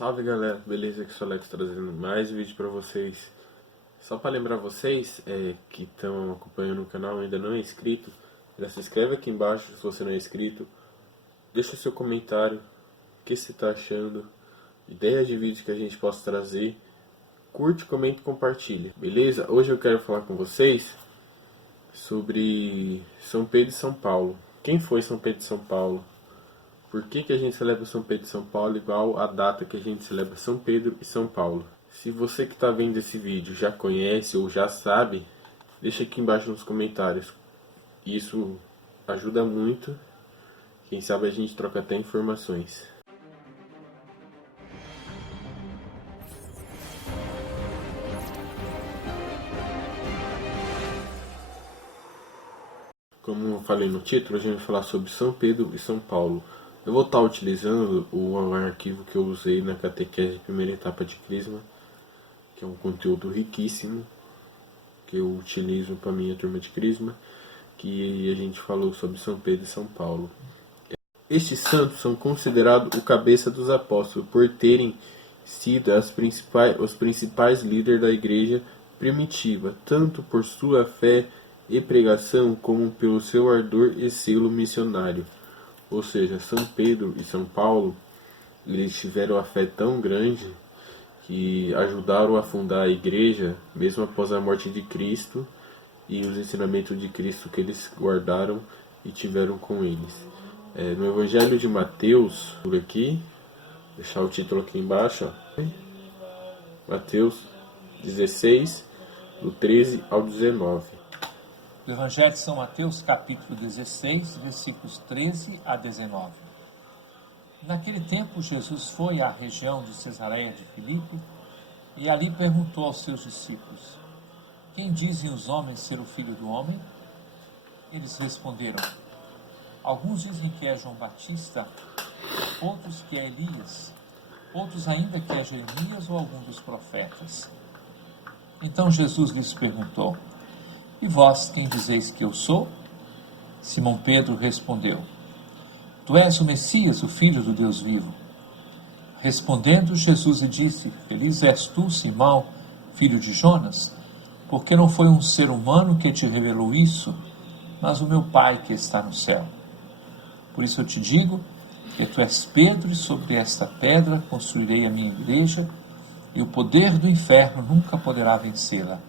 Salve galera, beleza? Aqui sou o Alex trazendo mais um vídeo pra vocês. Só pra lembrar vocês que estão acompanhando o canal e ainda não é inscrito, já se inscreve aqui embaixo se você não é inscrito. Deixa o seu comentário, o que você tá achando, ideias de vídeos que a gente possa trazer. Curte, comenta e compartilha, beleza? Hoje eu quero falar com vocês sobre São Pedro e São Paulo. Quem foi São Pedro e São Paulo? Por que a gente celebra São Pedro e São Paulo igual a data que a gente celebra São Pedro e São Paulo? Se você que está vendo esse vídeo já conhece ou já sabe, deixa aqui embaixo nos comentários. Isso ajuda muito. Quem sabe a gente troca até informações. Como eu falei no título, a gente vai falar sobre São Pedro e São Paulo. Eu vou estar utilizando o arquivo que eu usei na catequese de primeira etapa de Crisma, que é um conteúdo riquíssimo, que eu utilizo para minha turma de Crisma, que a gente falou sobre São Pedro e São Paulo. Estes santos são considerados o cabeça dos apóstolos, por terem sido os principais líderes da igreja primitiva, tanto por sua fé e pregação, como pelo seu ardor e selo missionário. Ou seja, São Pedro e São Paulo, eles tiveram a fé tão grande que ajudaram a fundar a igreja, mesmo após a morte de Cristo, e os ensinamentos de Cristo que eles guardaram e tiveram com eles. No Evangelho de Mateus, por aqui, deixar o título aqui embaixo, ó. Mateus 16, do 13 ao 19. Do Evangelho de São Mateus, capítulo 16, versículos 13 a 19. Naquele tempo, Jesus foi à região de Cesareia de Filipe e ali perguntou aos seus discípulos: quem dizem os homens ser o Filho do Homem? Eles responderam: alguns dizem que é João Batista, outros que é Elias, outros ainda que é Jeremias ou algum dos profetas. Então Jesus lhes perguntou: e vós quem dizeis que eu sou? Simão Pedro respondeu: tu és o Messias, o Filho do Deus vivo. Respondendo Jesus lhe disse: feliz és tu, Simão, filho de Jonas, porque não foi um ser humano que te revelou isso, mas o meu Pai que está no céu. Por isso eu te digo que tu és Pedro, e sobre esta pedra construirei a minha igreja, e o poder do inferno nunca poderá vencê-la.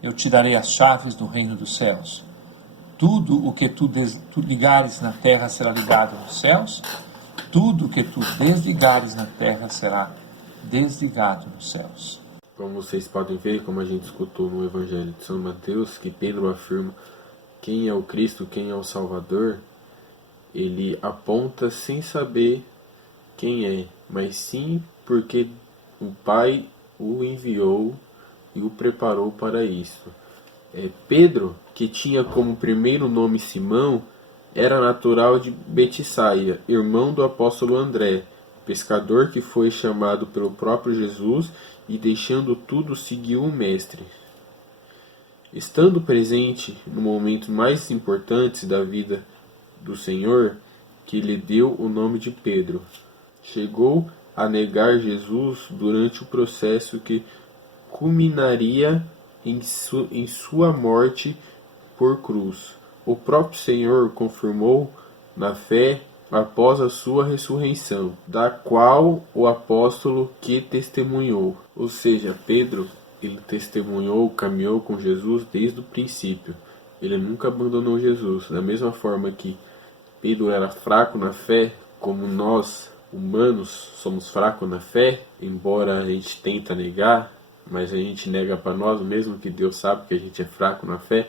Eu te darei as chaves do reino dos céus. Tudo o que tu ligares na terra será ligado nos céus, tudo o que tu desligares na terra será desligado nos céus. Como vocês podem ver, como a gente escutou no Evangelho de São Mateus, que Pedro afirma quem é o Cristo, quem é o Salvador, ele aponta sem saber quem é, mas sim porque o Pai o enviou e o preparou para isso. Pedro, que tinha como primeiro nome Simão, era natural de Betsaida, irmão do apóstolo André, pescador que foi chamado pelo próprio Jesus e, deixando tudo, seguiu o Mestre. Estando presente no momento mais importante da vida do Senhor, que lhe deu o nome de Pedro, chegou a negar Jesus durante o processo que culminaria em sua morte por cruz. O próprio Senhor confirmou na fé após a sua ressurreição, da qual o apóstolo que testemunhou. Ou seja, Pedro, ele testemunhou, caminhou com Jesus desde o princípio. Ele nunca abandonou Jesus. Da mesma forma que Pedro era fraco na fé, como nós, humanos, somos fracos na fé, embora a gente tenta negar, mas a gente nega para nós mesmos, que Deus sabe que a gente é fraco na fé,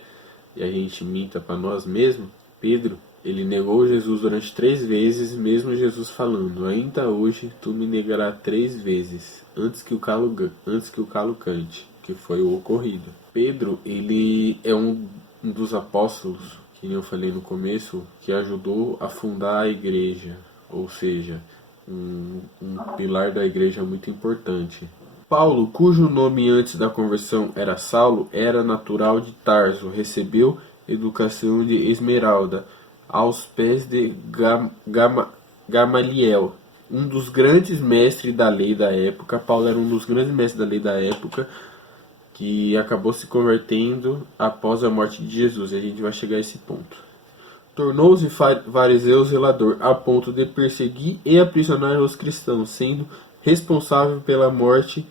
e a gente minta para nós mesmos. Pedro, ele negou Jesus durante 3 vezes, mesmo Jesus falando: ainda hoje tu me negarás 3 vezes, antes que o calo cante, que foi o ocorrido. Pedro, ele é um dos apóstolos, que eu falei no começo, que ajudou a fundar a igreja, ou seja, um pilar da igreja muito importante. Paulo, cujo nome antes da conversão era Saulo, era natural de Tarso, recebeu educação de Esmeralda, aos pés de Gamaliel, um dos grandes mestres da lei da época. Paulo era um dos grandes mestres da lei da época, que acabou se convertendo após a morte de Jesus. E a gente vai chegar a esse ponto. Tornou-se fariseu zelador, a ponto de perseguir e aprisionar os cristãos, sendo responsável pela morte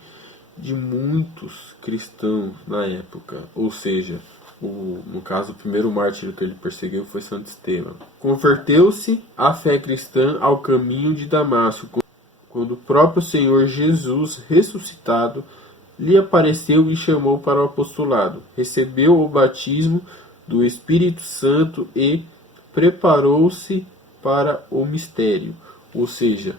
de muitos cristãos na época. Ou seja, no caso, o primeiro mártir que ele perseguiu foi Santo Estevão. Converteu-se à fé cristã ao caminho de Damasco, quando o próprio Senhor Jesus, ressuscitado, lhe apareceu e chamou para o apostolado. Recebeu o batismo do Espírito Santo e preparou-se para o mistério. Ou seja,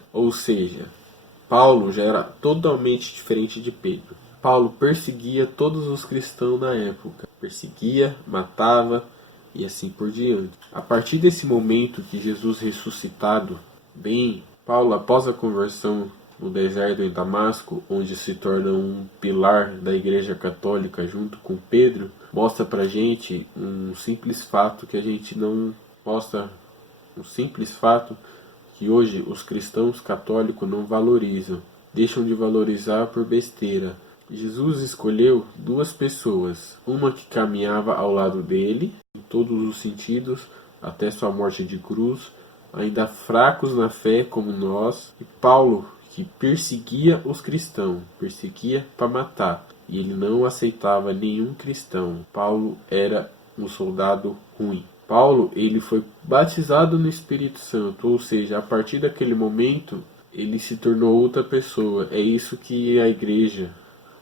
Paulo já era totalmente diferente de Pedro. Paulo perseguia todos os cristãos na época. Perseguia, matava e assim por diante. A partir desse momento que Jesus ressuscitado, Paulo, após a conversão no deserto em Damasco, onde se torna um pilar da Igreja Católica junto com Pedro, mostra pra gente um simples fato que a gente não mostra, um simples fato que hoje os cristãos católicos não valorizam, deixam de valorizar por besteira. Jesus escolheu duas pessoas, uma que caminhava ao lado dele, em todos os sentidos, até sua morte de cruz, ainda fracos na fé como nós, e Paulo, que perseguia os cristãos, perseguia para matar, e ele não aceitava nenhum cristão. Paulo era um soldado ruim. Paulo, ele foi batizado no Espírito Santo, ou seja, a partir daquele momento, ele se tornou outra pessoa. É isso que a igreja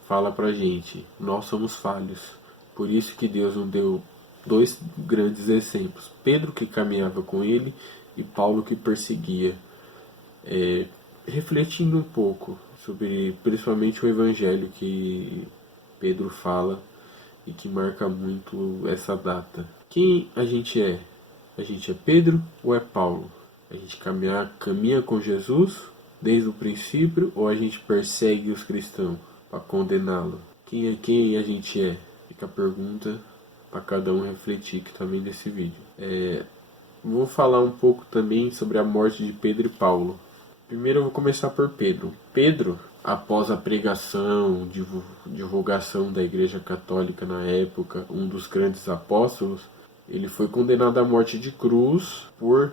fala pra gente. Nós somos falhos. Por isso que Deus nos deu dois grandes exemplos. Pedro, que caminhava com ele, e Paulo, que perseguia. Refletindo um pouco sobre principalmente o evangelho que Pedro fala e que marca muito essa data. Quem a gente é? A gente é Pedro ou é Paulo? A gente caminha com Jesus desde o princípio ou a gente persegue os cristãos para condená-lo? Quem a gente é? Fica a pergunta para cada um refletir aqui também desse vídeo. Vou falar um pouco também sobre a morte de Pedro e Paulo. Primeiro eu vou começar por Pedro. Pedro, após a pregação, divulgação da Igreja Católica na época, um dos grandes apóstolos, ele foi condenado à morte de cruz por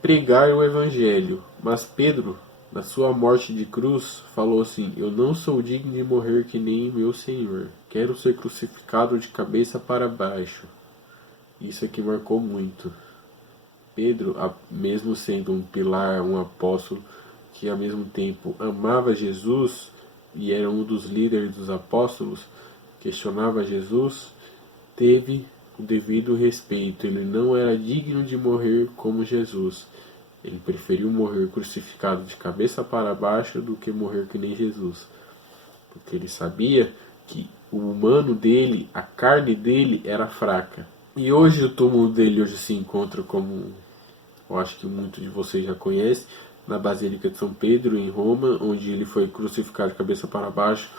pregar o Evangelho. Mas Pedro, na sua morte de cruz, falou assim: eu não sou digno de morrer que nem meu Senhor. Quero ser crucificado de cabeça para baixo. Isso aqui marcou muito. Pedro, mesmo sendo um pilar, um apóstolo, que ao mesmo tempo amava Jesus e era um dos líderes dos apóstolos, questionava Jesus, teve o devido respeito. Ele não era digno de morrer como Jesus. Ele preferiu morrer crucificado de cabeça para baixo do que morrer que nem Jesus. Porque ele sabia que o humano dele, a carne dele era fraca. E hoje o túmulo dele hoje se encontra, como eu acho que muitos de vocês já conhecem, na Basílica de São Pedro, em Roma, onde ele foi crucificado de cabeça para baixo,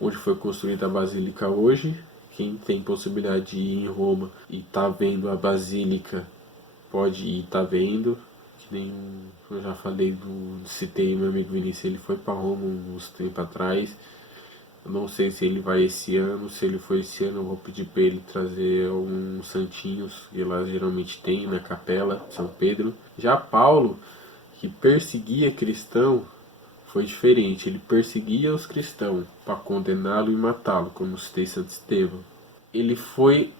onde foi construída a Basílica hoje. Quem tem possibilidade de ir em Roma e tá vendo a Basílica, pode ir, tá vendo. Que nem eu já falei, citei meu amigo Vinícius, ele foi para Roma uns tempos atrás. Eu não sei se ele vai esse ano. Se ele for esse ano, eu vou pedir para ele trazer uns santinhos que lá geralmente tem na capela de São Pedro. Já Paulo, que perseguia cristão, foi diferente. Ele perseguia os cristãos para condená-lo e matá-lo, como citei Santo Estevão. Ele foi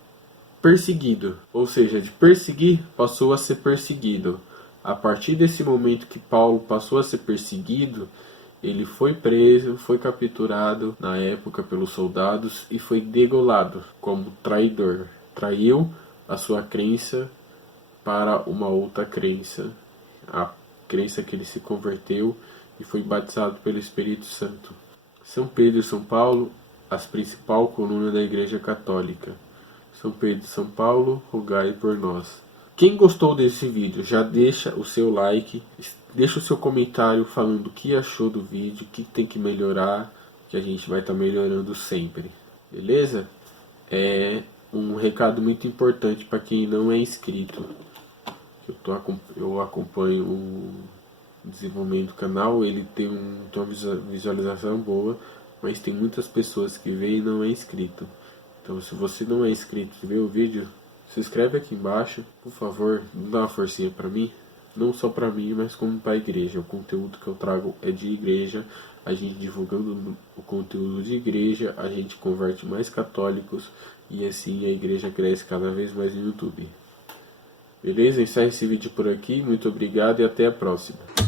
perseguido, ou seja, de perseguir passou a ser perseguido. A partir desse momento que Paulo passou a ser perseguido, ele foi preso, foi capturado na época pelos soldados e foi degolado como traidor. Traiu a sua crença para uma outra crença, a crença que ele se converteu e foi batizado pelo Espírito Santo. São Pedro e São Paulo, as principal coluna da Igreja Católica. São Pedro e São Paulo, rogai por nós. Quem gostou desse vídeo, já deixa o seu like, deixa o seu comentário falando o que achou do vídeo, o que tem que melhorar, que a gente vai estar melhorando sempre. Beleza? É um recado muito importante para quem não é inscrito. Eu acompanho desenvolvimento do canal, ele tem uma visualização boa, mas tem muitas pessoas que veem e não é inscrito. Então, se você não é inscrito e vê o vídeo, se inscreve aqui embaixo, por favor, dá uma forcinha para mim, não só para mim, mas como para a igreja. O conteúdo que eu trago é de igreja, a gente divulgando o conteúdo de igreja, a gente converte mais católicos e assim a igreja cresce cada vez mais no YouTube. Beleza? Encerro esse vídeo por aqui, muito obrigado e até a próxima.